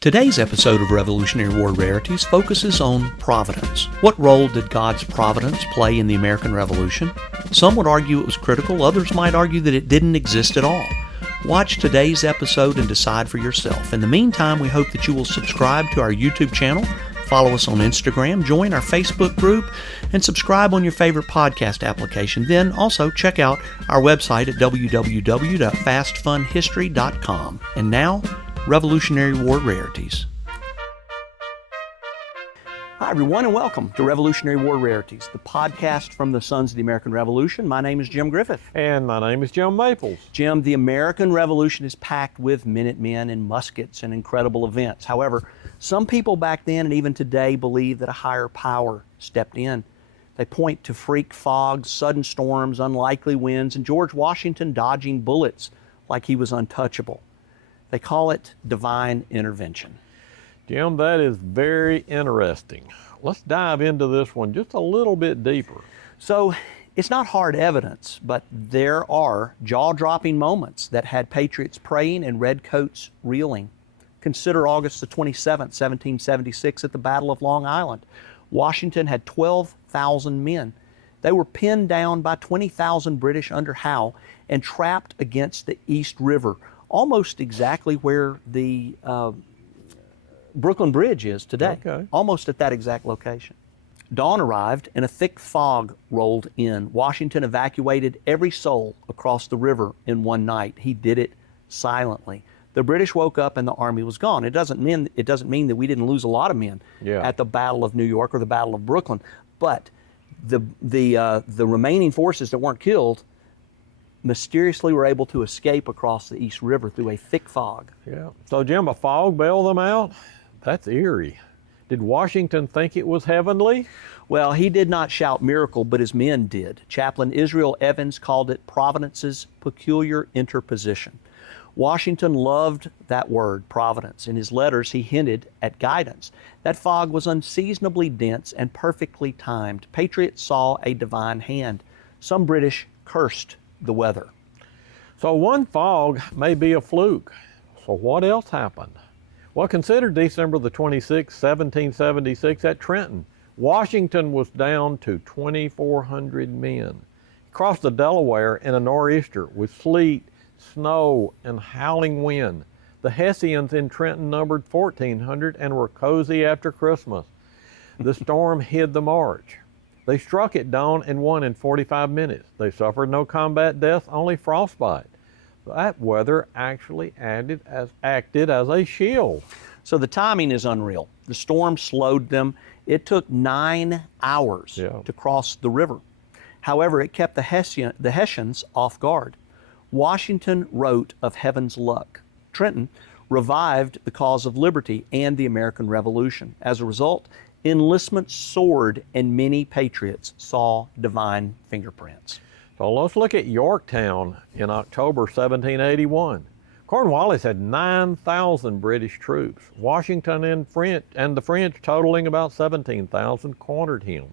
Today's episode of Revolutionary War Rarities focuses on Providence. What role did God's providence play in the American Revolution? Some would argue it was critical, others might argue that it didn't exist at all. Watch today's episode and decide for yourself. In the meantime, we hope that you will subscribe to our YouTube channel, follow us on Instagram, join our Facebook group, and subscribe on your favorite podcast application. Then also check out our website at www.fastfunhistory.com. And now, Revolutionary War Rarities. Hi, everyone, and welcome to Revolutionary War Rarities, the podcast from the Sons of the American Revolution. My name is Jim Griffith. And my name is Jim Maples. Jim, the American Revolution is packed with Minutemen and muskets and incredible events. However, some people back then and even today believe that a higher power stepped in. They point to freak fogs, sudden storms, unlikely winds, and George Washington dodging bullets like he was untouchable. They call it divine intervention. Jim, that is very interesting. Let's dive into this one just a little bit deeper. So, it's not hard evidence, but there are jaw-dropping moments that had patriots praying and redcoats reeling. Consider August the 27th, 1776 at the Battle of Long Island. Washington had 12,000 men. They were pinned down by 20,000 British under Howe and trapped against the East River, almost exactly where the Brooklyn Bridge is today, almost at that exact location. Dawn arrived and a thick fog rolled in. Washington evacuated every soul across the river in one night. He did it silently. The British woke up and the army was gone. It doesn't mean that we didn't lose a lot of men at the Battle of New York or the Battle of Brooklyn, but the remaining forces that weren't killed mysteriously were able to escape across the East River through a thick fog. Yeah. So, Jim, a fog bailed them out? That's eerie. Did Washington think it was heavenly? Well, he did not shout miracle, but his men did. Chaplain Israel Evans called it Providence's peculiar interposition. Washington loved that word, providence. In his letters, he hinted at guidance. That fog was unseasonably dense and perfectly timed. Patriots saw a divine hand. Some British cursed the weather. So one fog may be a fluke. So what else happened? Well, consider December the 26th, 1776 at Trenton. Washington was down to 2,400 men. He crossed the Delaware in a nor'easter with sleet, snow, and howling wind. The Hessians in Trenton numbered 1,400 and were cozy after Christmas. The storm hid the march. They struck at dawn and won in 45 minutes. They suffered no combat deaths, only frostbite. That weather actually acted as a shield. So the timing is unreal. The storm slowed them. It took 9 hours to cross the river. However, it kept the Hessians off guard. Washington wrote of heaven's luck. Trenton revived the cause of liberty and the American Revolution. As a result, enlistment soared and many patriots saw divine fingerprints. So let's look at Yorktown in October 1781. Cornwallis had 9,000 British troops. Washington and the French, totaling about 17,000, cornered him.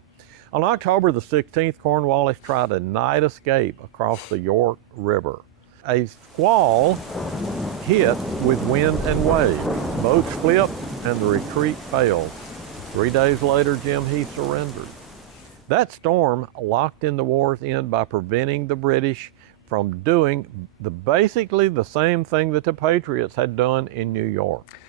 On October the 16th, Cornwallis tried a night escape across the York River. A squall hit with wind and waves. Boats flipped and the retreat failed. 3 days later, Jim, he surrendered. That storm locked in the war's end by preventing the British from doing basically the same thing that the Patriots had done in New York.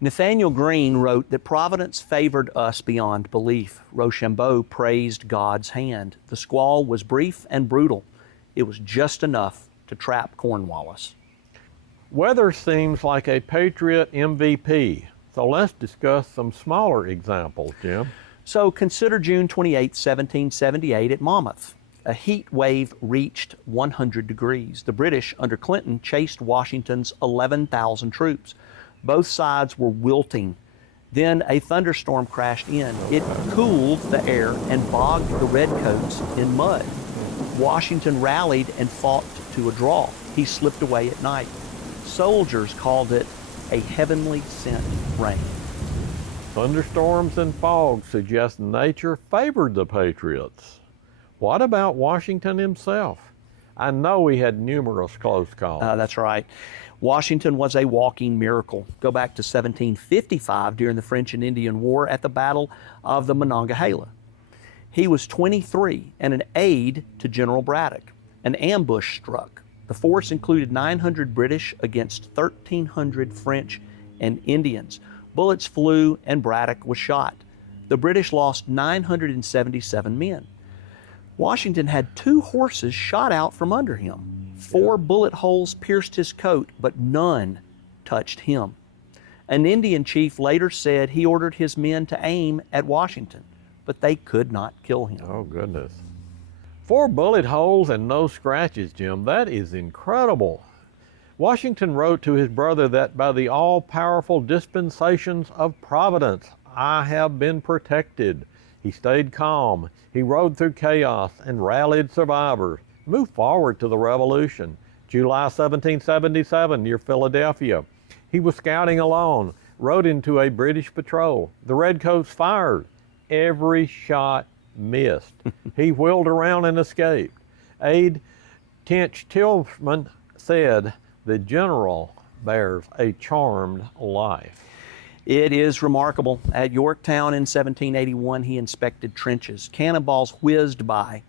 Nathaniel Greene wrote that Providence favored us beyond belief. Rochambeau praised God's hand. The squall was brief and brutal. It was just enough to trap Cornwallis. Weather seems like a Patriot MVP. So let's discuss some smaller examples, Jim. So consider June 28, 1778 at Monmouth. A heat wave reached 100 degrees. The British, under Clinton, chased Washington's 11,000 troops. Both sides were wilting. Then a thunderstorm crashed in. It cooled the air and bogged the redcoats in mud. Washington rallied and fought to a draw. He slipped away at night. Soldiers called it a heavenly sent rain. Thunderstorms and fog suggest nature favored the Patriots. What about Washington himself? I know he had numerous close calls. That's right. Washington was a walking miracle. Go back to 1755 during the French and Indian War at the Battle of the Monongahela. He was 23 and an aide to General Braddock. An ambush struck. The force included 900 British against 1,300 French and Indians. Bullets flew and Braddock was shot. The British lost 977 men. Washington had 2 horses shot out from under him. 4 bullet holes pierced his coat, but none touched him. An Indian chief later said he ordered his men to aim at Washington, but they could not kill him. Oh, goodness. 4 bullet holes and no scratches, Jim. That is incredible. Washington wrote to his brother that by the all-powerful dispensations of Providence, I have been protected. He stayed calm. He rode through chaos and rallied survivors, moved forward to the Revolution. July 1777, near Philadelphia. He was scouting alone, rode into a British patrol. The Redcoats fired. Every shot missed. He wheeled around and escaped. Aide Tench Tillman said, the general bears a charmed life. It is remarkable. At Yorktown in 1781, he inspected trenches. Cannonballs whizzed by.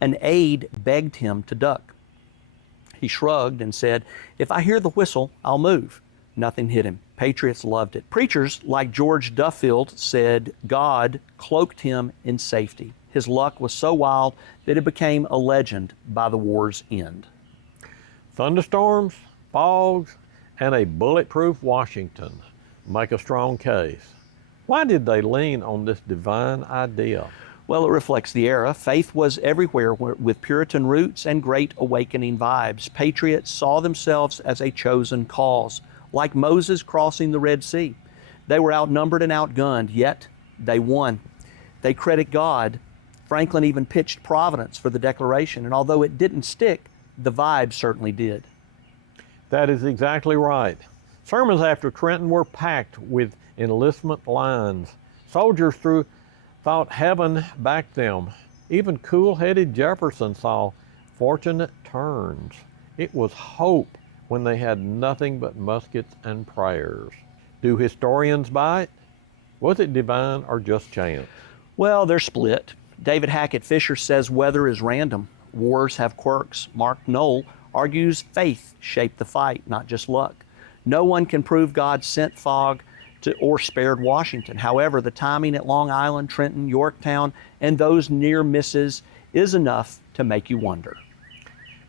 An aide begged him to duck. He shrugged and said, if I hear the whistle, I'll move. Nothing hit him. Patriots loved it. Preachers like George Duffield said God cloaked him in safety. His luck was so wild that it became a legend by the war's end. Thunderstorms, fogs, and a bulletproof Washington make a strong case. Why did they lean on this divine idea? Well, it reflects the era. Faith was everywhere with Puritan roots and Great Awakening vibes. Patriots saw themselves as a chosen cause, like Moses crossing the Red Sea. They were outnumbered and outgunned, yet they won. They credit God. Franklin even pitched Providence for the Declaration, and although it didn't stick, the vibe certainly did. That is exactly right. Sermons after Trenton were packed with enlistment lines. Soldiers thought heaven backed them. Even cool-headed Jefferson saw fortunate turns. It was hope when they had nothing but muskets and prayers. Do historians buy it? Was it divine or just chance? Well, they're split. David Hackett Fisher says weather is random. Wars have quirks. Mark Knoll argues faith shaped the fight, not just luck. No one can prove God sent fog or spared Washington. However, the timing at Long Island, Trenton, Yorktown, and those near misses is enough to make you wonder.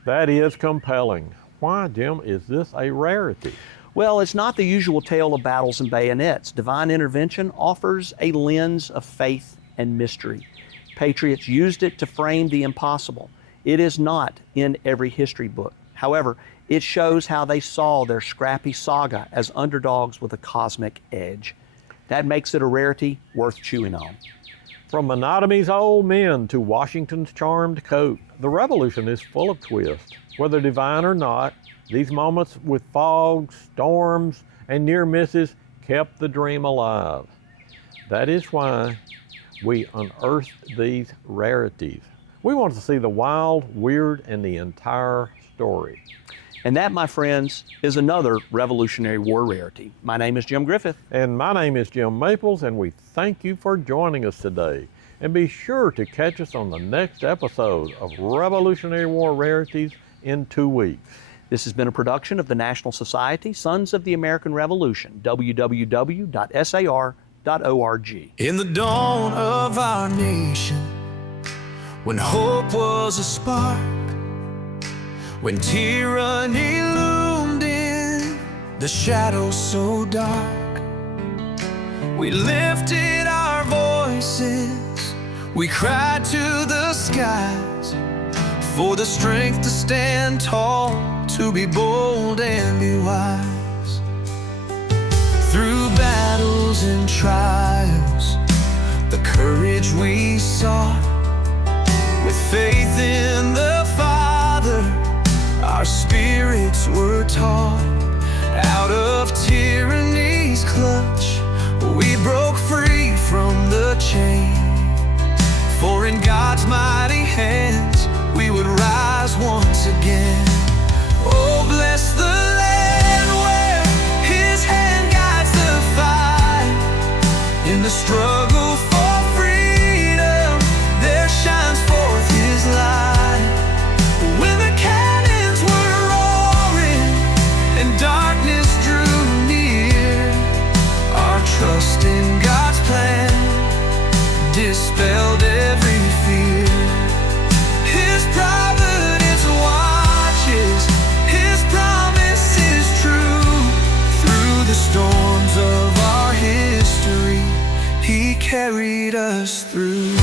That is compelling. Why, Jim, is this a rarity? Well, it's not the usual tale of battles and bayonets. Divine intervention offers a lens of faith and mystery. Patriots used it to frame the impossible. It is not in every history book. However, it shows how they saw their scrappy saga as underdogs with a cosmic edge. That makes it a rarity worth chewing on. From Monotomy's old men to Washington's charmed coat, the Revolution is full of twists. Whether divine or not, these moments with fogs, storms, and near misses kept the dream alive. That is why we unearthed these rarities. We want to see the wild, weird, and the entire story. And that, my friends, is another Revolutionary War rarity. My name is Jim Griffith. And my name is Jim Maples, and we thank you for joining us today. And be sure to catch us on the next episode of Revolutionary War Rarities in 2 weeks. This has been a production of the National Society, Sons of the American Revolution, www.sar.org. In the dawn of our nation, when hope was a spark, when tyranny loomed in the shadows so dark, we lifted our voices, we cried to the skies for the strength to stand tall, to be bold and be wise. Through battles and trials, the courage we sought, with faith in the Father, our spirits were taught. Out of tyranny's clutch, we broke free from the chain. For in God's mighty hands, we would rise once again. Oh, bless the land the struggle for freedom, there shines forth His light. When the cannons were roaring and darkness drew near, our trust in God's plan dispelled every fear. His providence watches, His promise is true. Through the storms of our history, He carried us through.